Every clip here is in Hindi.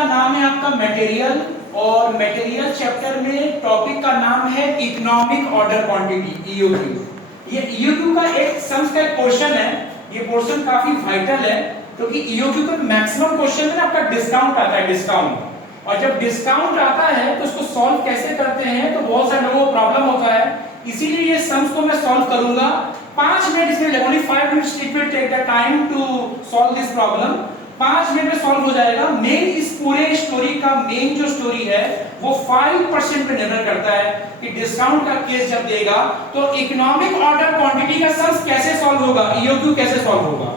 का नाम है आपका मटेरियल, और मटेरियल चैप्टर में टॉपिक का नाम है इकोनॉमिक ऑर्डर क्वांटिटी, ईओक्यू। ये ईओक्यू का एक सम्स का पोर्शन है। ये पोर्शन काफी वाइटल है क्योंकि ईओक्यू का मैक्सिमम क्वेश्चन में आपका डिस्काउंट आता है, डिस्काउंट। और जब डिस्काउंट आता है तो उसको सॉल्व कैसे करते हैं तो बहुत सारे लोगों को प्रॉब्लम होता है, इसीलिए ये सम्स को मैं सॉल्व करूंगा। 5 मिनट इसमें लगेंगे, 5 minutes it will take the time to solve this problem. 5 minute में सॉल्व हो जाएगा। मेन इस पूरे स्टोरी का मेन जो स्टोरी है वो 5% पे निर्भर करता है कि डिस्काउंट का केस जब देगा तो इकोनॉमिक ऑर्डर क्वांटिटी का सम्स कैसे सॉल्व होगा, ईओक्यू कैसे सॉल्व होगा।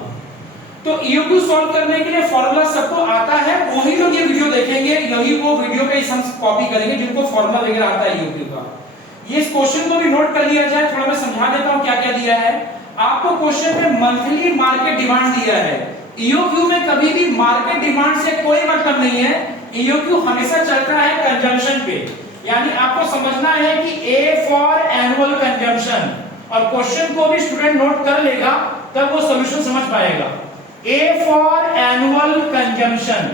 तो ईओक्यू सॉल्व करने के लिए फॉर्मूला सबको आता है, वही लोग ये वीडियो देखेंगे, यही वो वीडियो पे सम्स कॉपी करेंगे जिनको फॉर्मूला वगैरह आता है ईओक्यू का। ये इस क्वेश्चन को भी नोट कर लिया जाए, थोड़ा मैं समझा देता हूं क्या क्या दिया है आपको। क्वेश्चन में मंथली मार्केट डिमांड दिया है। ईओक्यू में कभी भी मार्केट डिमांड से कोई मतलब नहीं है, ईओक्यू हमेशा चलता है कंजम्पशन पे। यानी आपको समझना है कि ए फॉर एनुअल कंजम्पशन, और क्वेश्चन को भी स्टूडेंट नोट कर लेगा तब वो सॉल्यूशन समझ पाएगा। ए for annual consumption,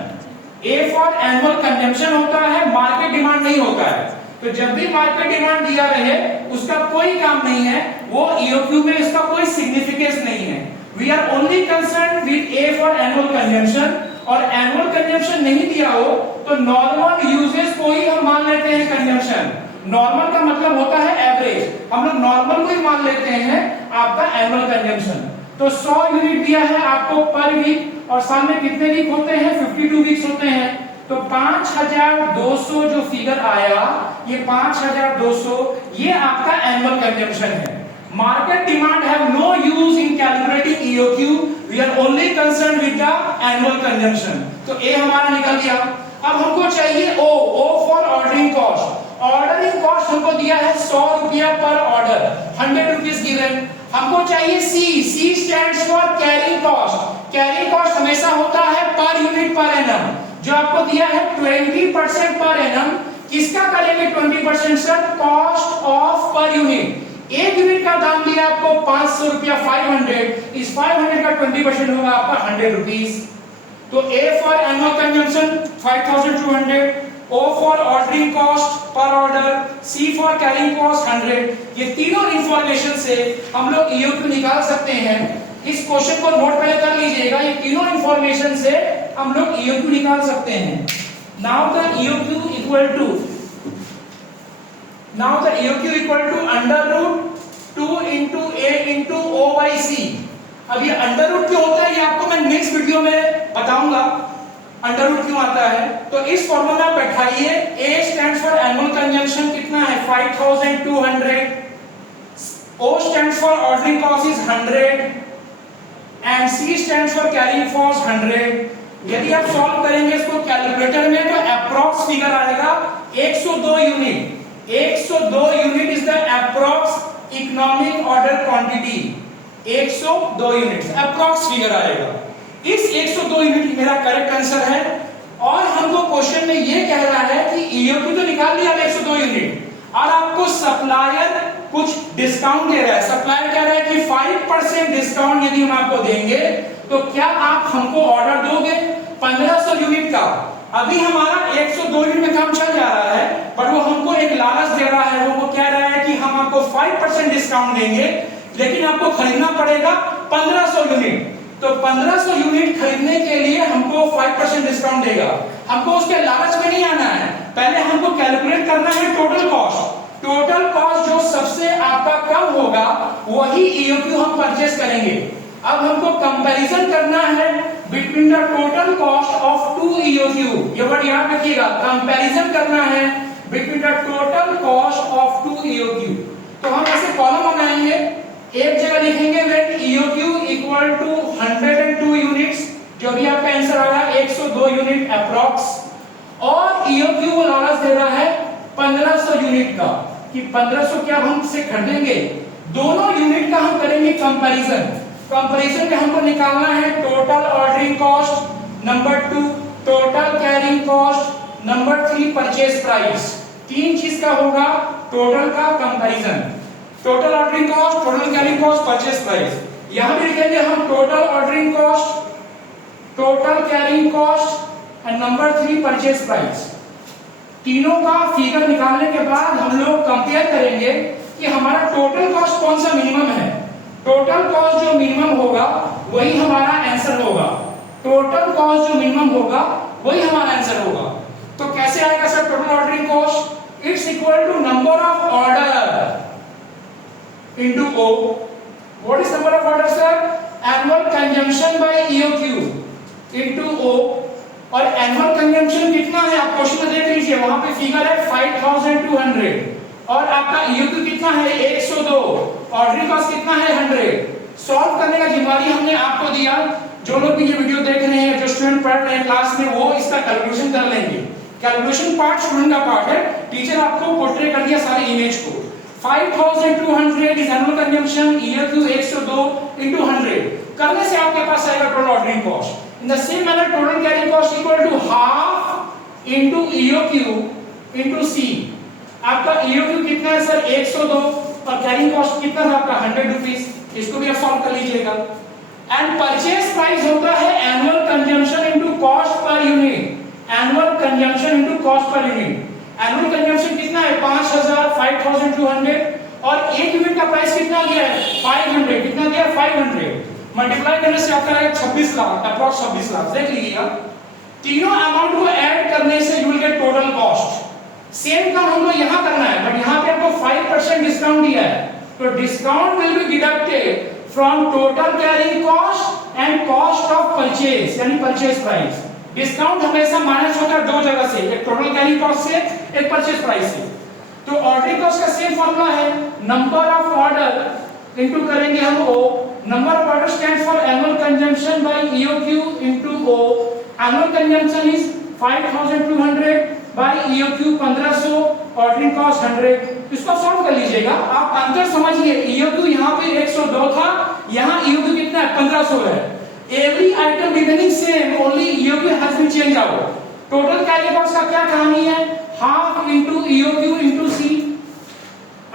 A for annual consumption होता है, मार्केट डिमांड नहीं होता है। तो जब भी मार्केट डिमांड दिया रहे उसका कोई काम नहीं है, वो ईओक्यू में इसका कोई सिग्निफिकेंस नहीं है। We are only concern with A for annual consumption, और एनुअल कंजम्पशन नहीं दिया हो तो नॉर्मल यूजेस को ही हम मान लेते हैं कंजम्पशन। नॉर्मल का मतलब होता है एवरेज, हम लोग नॉर्मल को ही मान लेते हैं आपका एनुअल कंजम्पशन। तो 100 यूनिट दिया है आपको पर वीक, और साल में कितने वीक होते हैं, 52 वीक्स होते हैं। तो 5200 जो फिगर आया, ये 5200 ये आपका एनुअल कंजम्पशन है। Market demand have no use in calculating EOQ, we are only concern with the annual consumption. तो ए हमारा निकल गया। अब हमको चाहिए O for ordering cost. Ordering cost हमको दिया है 100 रुपया पर ऑर्डर, 100 रुपीज गिवन। हमको चाहिए C stands for carrying cost. Carrying cost हमेशा होता है पर यूनिट पर एनम, जो आपको दिया है 20% पर एनम। किसका करेंगे 20% sir, cost of per unit. एक यूनिट का दाम दिया आपको 500 रुपया, 500, इस 500 का 20% होगा आपका 100 रुपीज। तो A for annual consumption 5200, O for ordering cost per order, C for carrying cost 100। ये तीनों इंफॉर्मेशन से हम लोग ईओक्यू निकाल सकते हैं। इस क्वेश्चन को नोट पहले कर लीजिएगा, ये तीनों इंफॉर्मेशन से हम लोग ईओक्यू निकाल सकते हैं। Now the EOQ equal to under root 2 into A into O by C. अब ये अंडर रूट क्यों होता है ये आपको मैं नेक्स्ट वीडियो में बताऊंगा, अंडर रूट क्यों आता है। तो इस फॉर्मूला में बैठाइए, A stands for annual consumption कितना है 5200, O stands for ordering cost is 100 and C stands for carrying cost 100। यदि आप सॉल्व करेंगे इसको कैलकुलेटर में तो अप्रॉक्स फिगर आएगा 102 unit. 102 unit is the approx economic order quantity. 102 unit approx figure आएगा। इस 102 यूनिट मेरा करेक्ट आंसर है। और हमको क्वेश्चन में ये कह रहा है कि ईओक्यू तो निकाल लिया 102 यूनिट, और आपको सप्लायर कुछ डिस्काउंट दे रहा है। सप्लायर कह रहा है कि 5% डिस्काउंट यदि हम आपको देंगे तो क्या आप हमको ऑर्डर दोगे 1500 यूनिट का। अभी हमारा 102 यूनिट में काम चल जा रहा है, पर वो हमको एक लालच दे रहा है। वो कह रहा है कि हम आपको 5% डिस्काउंट देंगे, लेकिन आपको खरीदना पड़ेगा 1500 यूनिट। तो 1500 यूनिट खरीदने के लिए हमको 5% डिस्काउंट देगा। हमको उसके लालच में नहीं आना है, पहले हमको कैलकुलेट करना है टोटल कॉस्ट। टोटल कॉस्ट जो सबसे आपका कम होगा वही ईओक्यू हम परचेस करेंगे। अब हमको कंपैरिजन करना है between the total cost of 2 EOQ. ये वर्ड याद रखिएगा, कंपैरिजन करना है between the total cost of 2 EOQ. तो हम ऐसे कॉलम बनाएंगे, एक जगह लिखेंगे when EOQ equal to 102 units, जो भी आपका आंसर आ रहा है 102 यूनिट अप्रॉक्स, और ईओक्यू को लालच दे रहा है 1500 यूनिट का कि 1500 क्या हम से खरीदेंगे। दोनों यूनिट का हम करेंगे कंपैरिजन। कंपैरिजन में हमको निकालना है total ordering cost, number 2 total carrying cost, number 3 purchase price. तीन चीज का होगा टोटल का comparison, total ordering cost, total carrying cost, purchase price. यहां भी लिखेंगे हम total ordering cost, total carrying cost and number 3 purchase price. तीनों का फिगर निकालने के बाद हम लोग कंपेयर करेंगे कि हमारा टोटल कॉस्ट कौन सा मिनिमम है। टोटल कॉस्ट जो मिनिमम होगा वही हमारा आंसर होगा। टोटल कॉस्ट जो मिनिमम होगा वही हमारा आंसर होगा। तो कैसे आएगा sir total ordering cost? It's equal to number of order into O. What is number of order sir? Annual consumption by EOQ into O. और एनुअल कंजम्पशन कितना है आप क्वेश्चन में देख लीजिए, वहां पे फिगर है 5200 और आपका EOQ कितना है 102, ऑर्डरिंग कॉस्ट कितना है 100। सॉल्व करने का जिम्मेदारी हमने आपको दिया। जो लोग भी ये वीडियो देख रहे हैं, जो स्टूडेंट पढ़ रहे हैं क्लास में, वो इसका कैलकुलेशन कर लेंगे। कैलकुलेशन पार्ट स्टूडेंट का पार्ट है, टीचर आपको पोर्ट्रे कर दिया सारे इमेज को। 5200 is annual consumption, EOQ 102 into 100 करने से आपके पास आएगा total ordering cost. In the same manner, total carrying cost equal to half into EOQ into C। आपका EOQ कितना है सर 102 और कैरिंग कॉस्ट कितना है आपका 100 रुपीस। इसको भी आप सॉल्व कर लीजिएगा। एंड परचेज प्राइस होता है annual consumption into cost per unit. Annual consumption into cost per unit. Annual consumption कितना है 5200 और एक यूनिट का प्राइस कितना गया है 500। कितना गया 500 मल्टीप्लाई करने से आपका आएगा 26 लाख, अप्रॉक्स 26 लाख। देख लीजिएगा तीनों अमाउंट को ऐड करने से you will get total cost. Same काम हमको यहां करना है, बट यहां पे आपको 5% डिस्काउंट दिया है, तो discount will be deducted from total carrying cost and cost of purchase, यानी परचेज प्राइस। डिस्काउंट हमेशा माइनस होता है दो जगह से, एक टोटल कैरिंग कॉस्ट से, एक परचेज प्राइस से। तो ऑर्डरिंग कॉस्ट का सेम फॉर्मूला है, नंबर ऑफ ऑर्डर इनटू करेंगे हम O। Number of order stands for annual consumption by EOQ into O। Annual consumption is 5200 by EOQ 1500, ordering cost 100। इसको सॉल्व कर लीजिएगा, आप अंतर समझिए। EOQ यहाँ पे 102 था, यहाँ EOQ कितना है 1500 है। Every item remaining same, only EOQ has been change out. Total carrying cost का क्या कहानी है, half into EOQ into C।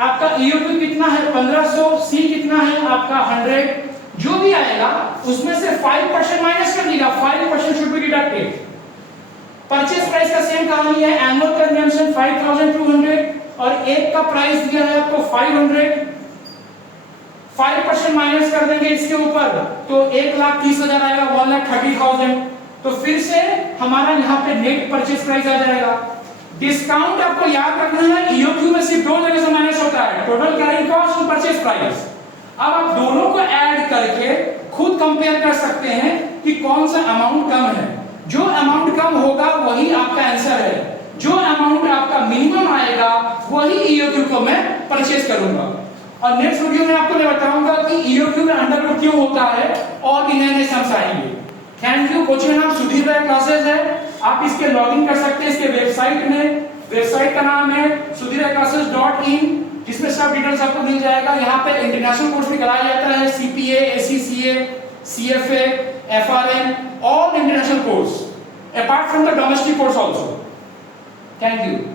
आपका EOQ कितना है 1500, C कितना है आपका 100। जो भी आएगा उसमें से 5% माइनस कर दीजिएगा, 5% should be deducted. Purchase price का सेम कहानी है, एनुअल कंजम्पशन 5200 और एक का प्राइस दिया है आपको 500। 5% माइनस कर देंगे इसके ऊपर तो 1,30,000 आएगा, 1,30,000। तो फिर से हमारा यहाँ पे नेट परचेज प्राइस आ जाएगा। डिस्काउंट आपको याद रखना है, EOQ में सिर्फ दो जगह से माइनस होता है, टोटल कैरिंग कॉस्ट और परचेज प्राइस। अब आप दोनों को ऐड करके खुद कंपेयर कर सकते हैं कि कौन सा अमाउंट कम है। जो अमाउंट कम होगा वही आपका आंसर है, जो अमाउंट आपका मिनिमम आएगा वही EOQ को मैं परचेज करूंगा। और नेक्स्ट वीडियो में आपको मैं बताऊंगा कि EOQ में अंडर रूट क्यों होता है और भी नए नए सम्स आएंगे। Thank you. कोचिंग नाम सुधीर राय क्लासेस है, आप इसके लॉगिन कर सकते हैं इसके वेबसाइट में। वेबसाइट का नाम है sudhirayclasses.in, जिसमें सब डिटेल्स आपको मिल जाएगा। यहाँ पे इंटरनेशनल कोर्स भी कराया जाता है, CPA, ACCA, CFA, FRN, all international course apart from the domestic course also. Thank you.